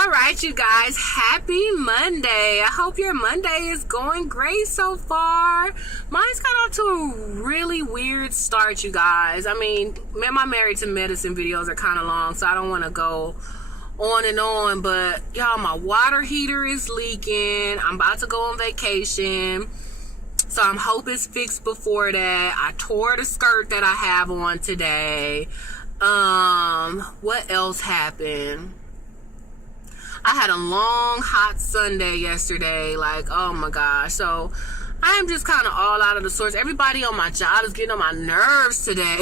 All right, you guys, happy Monday. I hope your Monday is going great so far. Mine's got off to a really weird start, you guys. I mean, my Married to Medicine videos are kind of long, so I don't want to go on and on, but y'all, my water heater is leaking. I'm about to go on vacation, so I'm hoping it's fixed before that. I tore the skirt that I have on today. What else happened? I had a long, hot Sunday yesterday. Like, oh my gosh. So I am just kind of all out of the sorts. Everybody on my job is getting on my nerves today.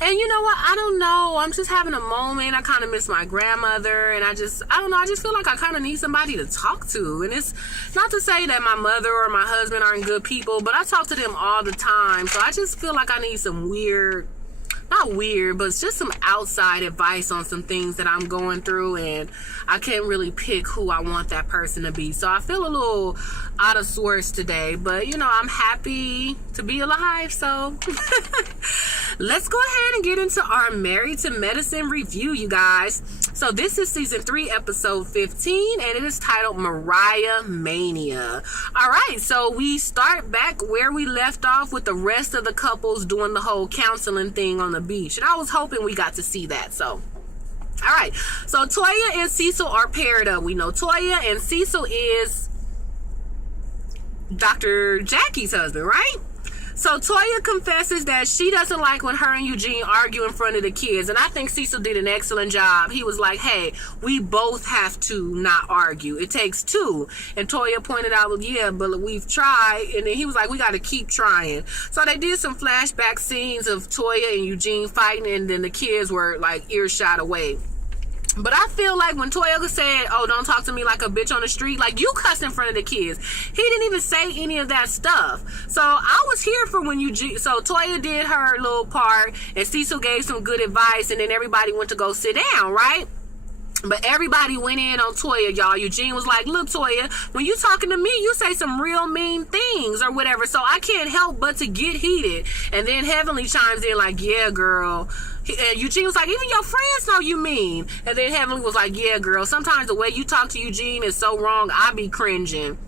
And you know what? I don't know. I'm just having a moment. I kind of miss my grandmother. And I don't know. I just feel like I kind of need somebody to talk to. And it's not to say that my mother or my husband aren't good people, but I talk to them all the time. So I just feel like I need some not weird, but it's just some outside advice on some things that I'm going through, and I can't really pick who I want that person to be. So I feel a little out of sorts today, but you know, I'm happy to be alive. So let's go ahead and get into our Married to Medicine review, you guys. So this is season 3, episode 15, and it is titled Mariah-Mania. All right, so we start back where we left off with the rest of the couples doing the whole counseling thing on the beach, and I was hoping we got to see that. So all right, so Toya and Cecil are paired up. We know Toya and Cecil is Dr. Jackie's husband, right? So Toya confesses that she doesn't like when her and Eugene argue in front of the kids, and I think Cecil did an excellent job. He was like, hey, we both have to not argue. It takes two. And Toya pointed out, well, yeah, but we've tried. And then he was like, we got to keep trying. So they did some flashback scenes of Toya and Eugene fighting, and then the kids were like earshot away. But I feel like when Toya said, oh, don't talk to me like a bitch on the street, like, you cussed in front of the kids. He didn't even say any of that stuff. So I was here for when so Toya did her little part, and Cecil gave some good advice, and then everybody went to go sit down, right? But everybody went in on Toya, y'all. Eugene was like, look, Toya, when you talking to me, you say some real mean things or whatever. So I can't help but to get heated. And then Heavenly chimes in like, yeah, girl. And Eugene was like, even your friends know you mean. And then Heavenly was like, yeah, girl, sometimes the way you talk to Eugene is so wrong, I be cringing.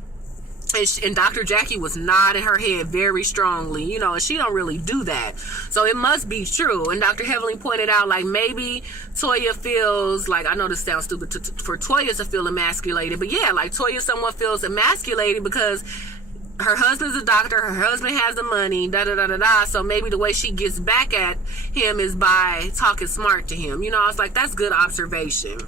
And Dr. Jackie was nodding her head very strongly, you know, and she don't really do that. So it must be true. And Dr. Heavenly pointed out, like, maybe Toya feels like, I know this sounds stupid for Toya to feel emasculated, but yeah, like Toya somewhat feels emasculated because her husband's a doctor, her husband has the money, da-da-da-da-da, so maybe the way she gets back at him is by talking smart to him. You know, I was like, that's good observation.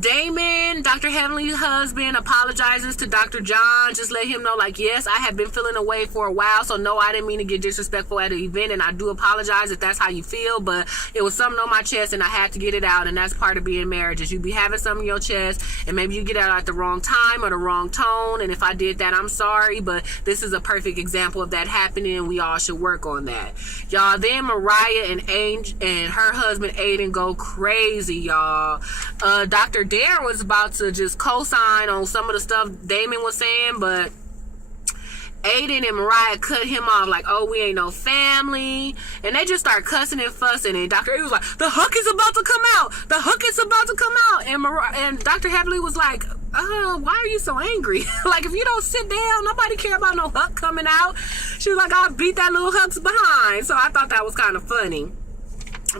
Damon, Dr. Heavenly's husband, apologizes to Dr. John. Just let him know, like, yes, I have been feeling away for a while, so no, I didn't mean to get disrespectful at the event, and I do apologize if that's how you feel, but it was something on my chest, and I had to get it out, and that's part of being married, is you be having something in your chest, and maybe you get it out at the wrong time or the wrong tone, and if I did that, I'm sorry, but this is a perfect example of that happening, and we all should work on that. Y'all, then Mariah and her husband Aiden go crazy, y'all. Dr. Darren was about to just co-sign on some of the stuff Damon was saying, but Aiden and Mariah cut him off like, oh, we ain't no family. And they just start cussing and fussing. And Dr. A was like, the hook is about to come out. The hook is about to come out. And Dr. Heavenly was like, why are you so angry? Like, if you don't sit down, nobody care about no hook coming out. She was like, I'll beat that little hook's behind. So I thought that was kind of funny.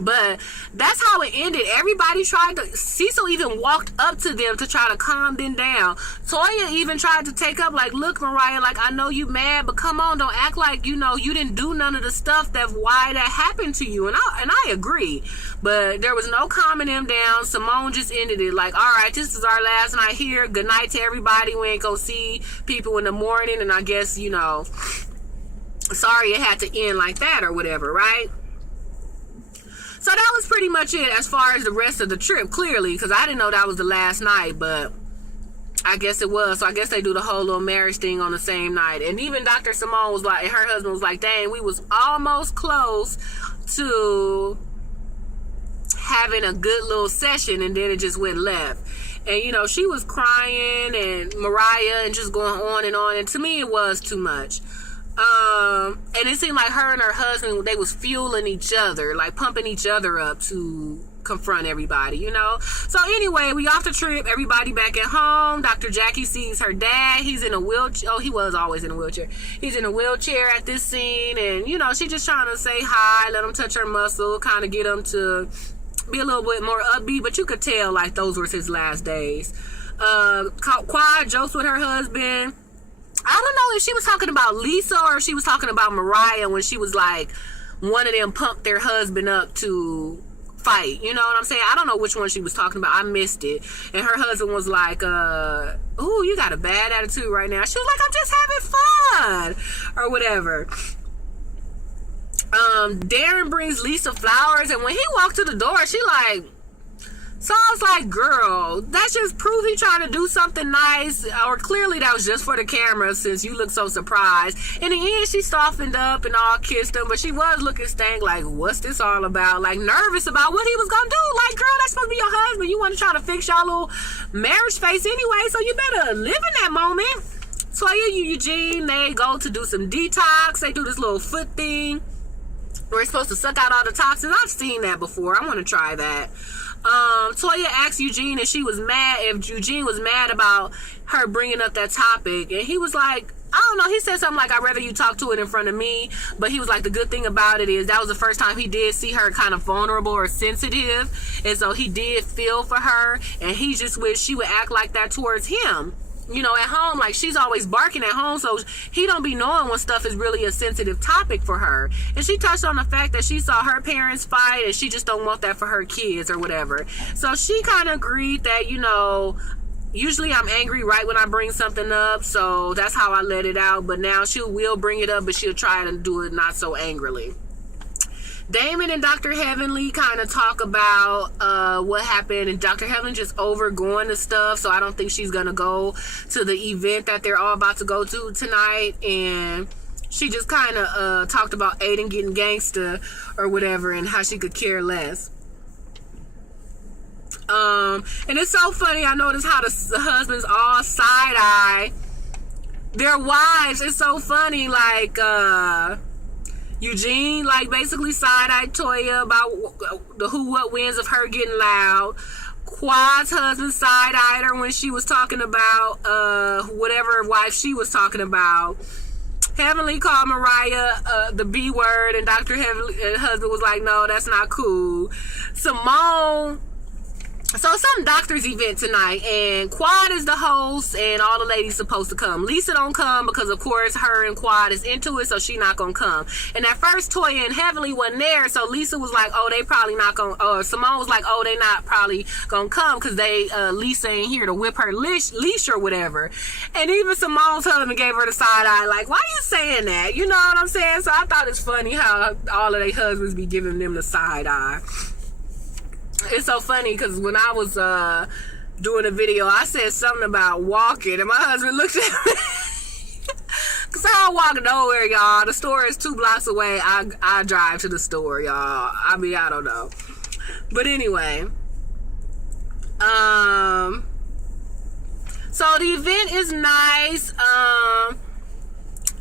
But that's how it ended. Everybody Cecil even walked up to them to try to calm them down. Toya even tried to take up, like, look, Mariah, like, I know you mad, but come on, don't act like, you know, you didn't do none of the stuff why that happened to you. And I agree. But there was no calming them down. Simone just ended it like, all right, this is our last night here. Good night to everybody. We ain't gonna see people in the morning. And I guess, you know, sorry it had to end like that or whatever, right? So that was pretty much it as far as the rest of the trip, clearly, because I didn't know that was the last night, but I guess it was. So I guess they do the whole little marriage thing on the same night. And even Dr. Simone was like, and her husband was like, dang, we was almost close to having a good little session, and then it just went left. And, you know, she was crying, and Mariah, and just going on, and to me it was too much. And it seemed like her and her husband, they was fueling each other, like pumping each other up to confront everybody, you know. So anyway, we off the trip, everybody back at home. Dr. Jackie sees her dad. He's in a wheelchair. Oh, he was always in a wheelchair. He's in a wheelchair at this scene, and you know, she just trying to say hi, let him touch her muscle, kind of get him to be a little bit more upbeat, but you could tell like those were his last days. Quad jokes with her husband. I don't know if she was talking about Lisa or if she was talking about Mariah when she was like, one of them pumped their husband up to fight. You know what I'm saying? I don't know which one she was talking about. I missed it. And her husband was like, ooh, you got a bad attitude right now. She was like, I'm just having fun. Or whatever. Darren brings Lisa flowers, and when he walked to the door, she like, so I was like, girl, that just proved he trying to do something nice, or clearly that was just for the camera since you look so surprised. In the end, she softened up and all kissed him, but she was looking stank like, what's this all about? Like, nervous about what he was gonna do. Like, girl, that's supposed to be your husband. You want to try to fix y'all little marriage face anyway, so you better live in that moment. Toya and Eugene, they go to do some detox. They do this little foot thing where it's supposed to suck out all the toxins. I've seen that before. I want to try that. Toya asked Eugene if Eugene was mad about her bringing up that topic, and he was like, I don't know, he said something like, I'd rather you talk to it in front of me, but he was like, the good thing about it is that was the first time he did see her kind of vulnerable or sensitive, and so he did feel for her, and he just wished she would act like that towards him. You know, at home, like, she's always barking at home, so he don't be knowing when stuff is really a sensitive topic for her. And she touched on the fact that she saw her parents fight, and she just don't want that for her kids or whatever. So she kind of agreed that, you know, usually I'm angry right when I bring something up, so that's how I let it out. But now she will bring it up, but she'll try to do it not so angrily. Damon and Dr. Heavenly kind of talk about what happened, and Dr. Heavenly just overgoing the stuff, so I don't think she's gonna go to the event that they're all about to go to tonight. And she just kind of talked about Aiden getting gangster or whatever, and how she could care less. And it's so funny, I noticed how the husbands all side-eye their wives. It's so funny, like Eugene, like, basically side-eyed Toya about the who, what, wins of her getting loud. Quad's husband side-eyed her when she was talking about whatever wife she was talking about. Heavenly called Mariah the B word, and Dr. Heavenly husband was like, no, that's not cool. Simone, so it's some doctor's event tonight, and Quad is the host, and all the ladies supposed to come. Lisa don't come because, of course, her and Quad is into it, so she not gonna come. And at first, Toya and Heavenly wasn't there, so Lisa was like, oh, they probably not gonna, or Simone was like, oh, they not probably gonna come because they, Lisa ain't here to whip her leash or whatever. And even Simone's husband gave her the side eye, like, why you saying that? You know what I'm saying? So I thought it's funny how all of their husbands be giving them the side eye. It's so funny because when I was doing a video, I said something about walking, and my husband looked at me because I don't walk nowhere, y'all. The store is 2 blocks away. I drive to the store, y'all. I mean, I don't know, but anyway, so the event is nice.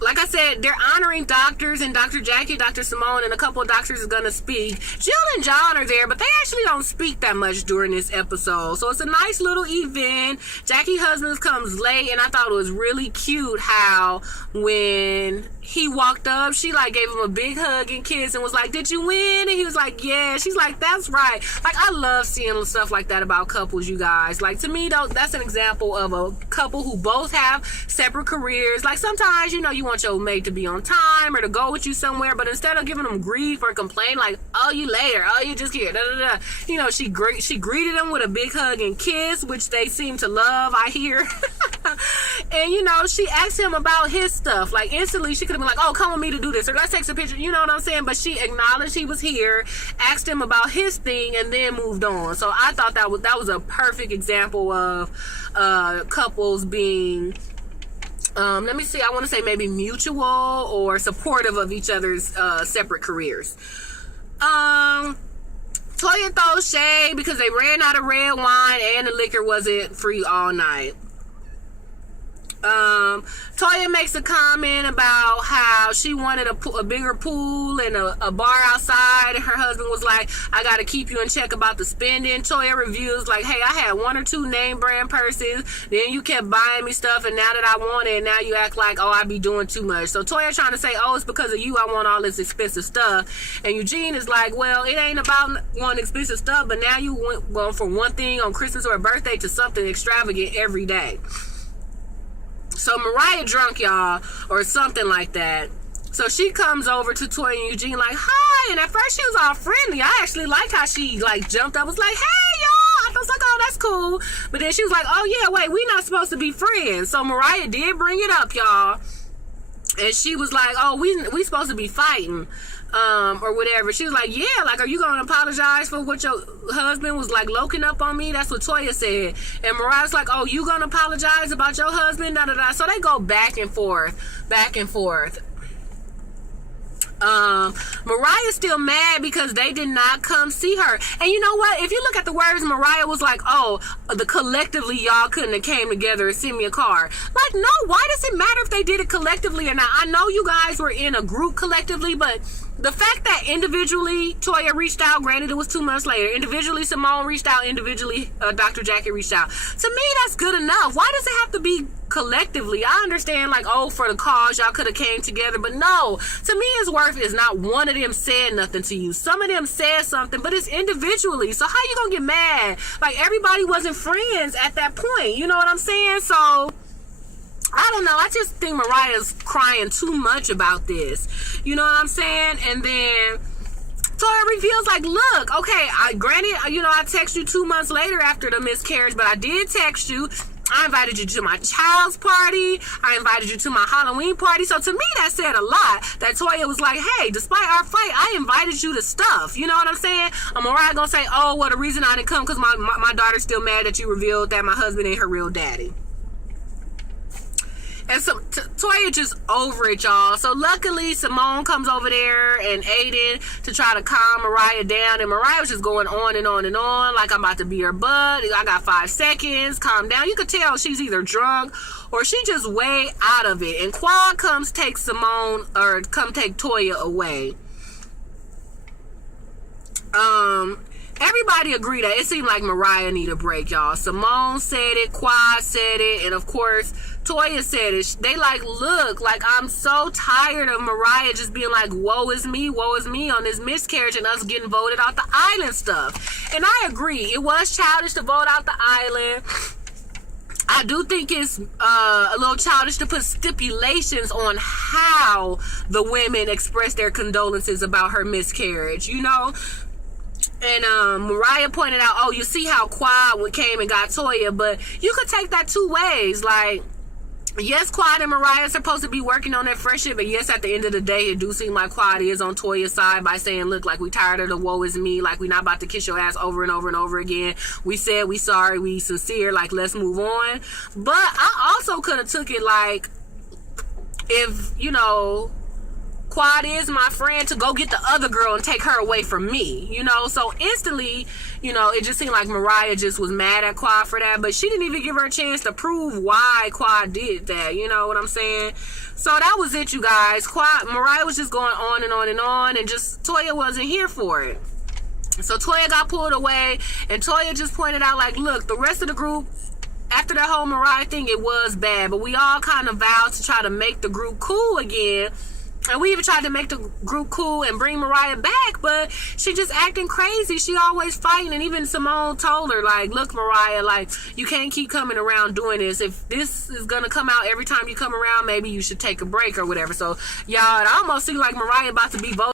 Like I said, they're honoring doctors, and Dr. Jackie, Dr. Simone, and a couple of doctors is going to speak. Jill and John are there, but they actually don't speak that much during this episode. So it's a nice little event. Jackie's husband comes late, and I thought it was really cute how when he walked up, she like gave him a big hug and kiss and was like, did you win? And he was like, yeah. She's like, that's right. Like, I love seeing stuff like that about couples, you guys. Like, to me, though, that's an example of a couple who both have separate careers. Like, sometimes, you know, you want your mate to be on time or to go with you somewhere, but instead of giving them grief or complain like, oh, you later, oh, you just here, da, da, da. You know, she greeted them with a big hug and kiss, which they seem to love, I hear. And, you know, she asked him about his stuff. Like, instantly, she could have been like, oh, come with me to do this, or let's take some pictures, you know what I'm saying? But she acknowledged he was here, asked him about his thing, and then moved on. So I thought that was a perfect example of couples being, let me see, I want to say maybe mutual or supportive of each other's separate careers. Toya throws shade because they ran out of red wine and the liquor wasn't free all night. Toya makes a comment about how she wanted a bigger pool and a bar outside, and her husband was like, I gotta keep you in check about the spending. Toya reviews like, hey, I had 1 or 2 name brand purses, then you kept buying me stuff, and now that I want it, now you act like, oh, I be doing too much. So Toya trying to say, oh, it's because of you I want all this expensive stuff, and Eugene is like, well, it ain't about wanting expensive stuff, but now you went going from one thing on Christmas or a birthday to something extravagant every day. So Mariah drunk, y'all, or something like that. So she comes over to Toya and Eugene like, hi, and at first she was all friendly. I actually like how she like jumped up, was like, hey, y'all. I was like, oh, that's cool. But then she was like, oh yeah, wait, we not supposed to be friends. So Mariah did bring it up, y'all, and she was like, oh, we supposed to be fighting, or whatever. She was like, yeah, like, are you gonna apologize for what your husband was like loking up on me? That's what Toya said. And Mariah's like, oh, you gonna apologize about your husband? Da da da. So they go back and forth. Mariah's still mad because they did not come see her. And you know what? If you look at the words, Mariah was like, oh, the collectively y'all couldn't have came together and sent me a card. Like, no, why does it matter if they did it collectively or not? I know you guys were in a group collectively, but the fact that individually Toya reached out, granted it was 2 months later, individually Simone reached out, individually Dr. Jackie reached out. To me, that's good enough. Why does it have to be collectively? I understand, like, oh, for the cause y'all could have came together, but no, to me it's worth is not one of them said nothing to you. Some of them said something, but it's individually. So how you gonna get mad? Like, everybody wasn't friends at that point, you know what I'm saying? So I don't know. I just think Mariah's crying too much about this. You know what I'm saying? And then Toya reveals, like, look, okay, granted, I text you 2 months later after the miscarriage, but I did text you. I invited you to my child's party. I invited you to my Halloween party. So to me, that said a lot. That Toya was like, hey, despite our fight, I invited you to stuff. You know what I'm saying? Mariah gonna say, oh, well, the reason I didn't come because my daughter's still mad that you revealed that my husband ain't her real daddy. And so Toya just over it, y'all. So luckily Simone comes over there and Aiden to try to calm Mariah down, and Mariah was just going on and on and on like, I'm about to be her butt, I got 5 seconds, calm down. You could tell she's either drunk or she just way out of it. And Quad comes take Toya away. Everybody agreed that it seemed like Mariah need a break, y'all. Simone said it, Quad said it, and of course Toya said it. They like, look, like, I'm so tired of Mariah just being like, woe is me on this miscarriage and us getting voted out the island stuff. And I agree, it was childish to vote out the island. I do think it's a little childish to put stipulations on how the women express their condolences about her miscarriage, you know? And Mariah pointed out, oh, you see how Quad came and got Toya, but you could take that 2 ways. Like, yes, Quad and Mariah are supposed to be working on their friendship, but yes, at the end of the day, it do seem like Quad is on Toya's side by saying, look, like, we tired of the woe is me, like, we not about to kiss your ass over and over and over again. We said we sorry, we sincere, like, let's move on. But I also could have took it like, if, Quad is my friend, to go get the other girl and take her away from me, so instantly, it just seemed like Mariah just was mad at Quad for that, but she didn't even give her a chance to prove why Quad did that, you know what I'm saying? So that was it, you guys. Mariah was just going on and on and on, and just Toya wasn't here for it. So Toya got pulled away, and Toya just pointed out, like, look, the rest of the group, after that whole Mariah thing, it was bad, but we all kind of vowed to try to make the group cool again. And we even tried to make the group cool and bring Mariah back, but she just acting crazy. She always fighting, and even Simone told her, like, look, Mariah, like, you can't keep coming around doing this. If this is gonna come out every time you come around, maybe you should take a break or whatever. So, y'all, it almost seems like Mariah about to be voted